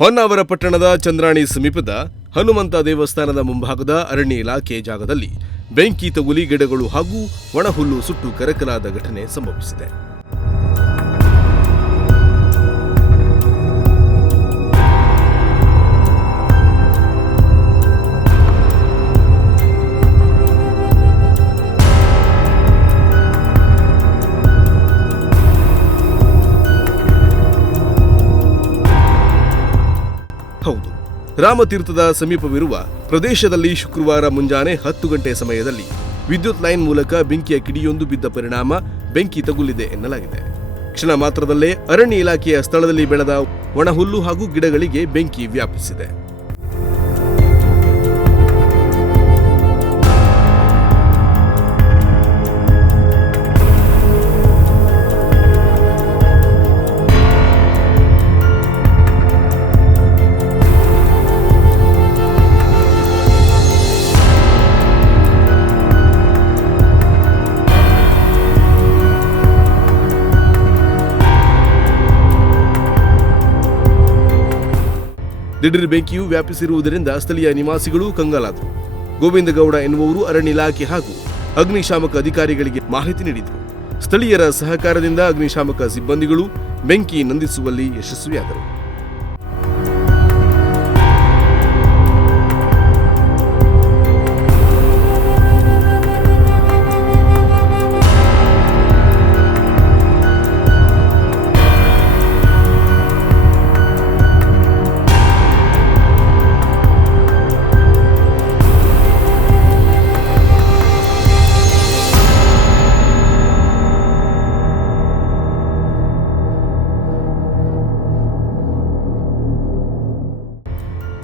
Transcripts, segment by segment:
ಹೊನ್ನಾವರ ಪಟ್ಟಣದ ಚಂದ್ರಾಣಿ ಸಮೀಪದ ಹನುಮಂತ ದೇವಸ್ಥಾನದ ಮುಂಭಾಗದ ಅರಣ್ಯ ಇಲಾಖೆ ಜಾಗದಲ್ಲಿ ಬೆಂಕಿ ತಗುಲಿ ಗಿಡಗಳು ಹಾಗೂ ಒಣಹುಲ್ಲು ಸುಟ್ಟು ಕರಕಲಾದ ಘಟನೆ ಸಂಭವಿಸಿದೆ. ಹೌದು, ರಾಮತೀರ್ಥದ ಸಮೀಪವಿರುವ ಪ್ರದೇಶದಲ್ಲಿ ಶುಕ್ರವಾರ ಮುಂಜಾನೆ 10 ಗಂಟೆ ಸಮಯದಲ್ಲಿ ವಿದ್ಯುತ್ ಲೈನ್ ಮೂಲಕ ಬೆಂಕಿಯ ಕಿಡಿಯೊಂದು ಬಿದ್ದ ಪರಿಣಾಮ ಬೆಂಕಿ ತಗುಲಿದೆ ಎನ್ನಲಾಗಿದೆ. ಕ್ಷಣ ಮಾತ್ರದಲ್ಲೇ ಅರಣ್ಯ ಇಲಾಖೆಯ ಸ್ಥಳದಲ್ಲಿ ಬೆಳೆದ ಒಣಹುಲ್ಲು ಹಾಗೂ ಗಿಡಗಳಿಗೆ ಬೆಂಕಿ ವ್ಯಾಪಿಸಿದೆ. ದಿಢೀರ್ ಬೆಂಕಿಯು ವ್ಯಾಪಿಸಿರುವುದರಿಂದ ಸ್ಥಳೀಯ ನಿವಾಸಿಗಳು ಕಂಗಾಲಾದರು. ಗೋವಿಂದಗೌಡ ಎನ್ನುವವರು ಅರಣ್ಯ ಇಲಾಖೆ ಹಾಗೂ ಅಗ್ನಿಶಾಮಕ ಅಧಿಕಾರಿಗಳಿಗೆ ಮಾಹಿತಿ ನೀಡಿದರು. ಸ್ಥಳೀಯರ ಸಹಕಾರದಿಂದ ಅಗ್ನಿಶಾಮಕ ಸಿಬ್ಬಂದಿಗಳು ಬೆಂಕಿ ನಂದಿಸುವಲ್ಲಿ ಯಶಸ್ವಿಯಾದರು.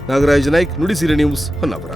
ನಾಗರಾಜ್ ನಾಯ್ಕ್, ನುಡಿಸಿರಿ ನ್ಯೂಸ್, ಹೊನ್ನಾವರ.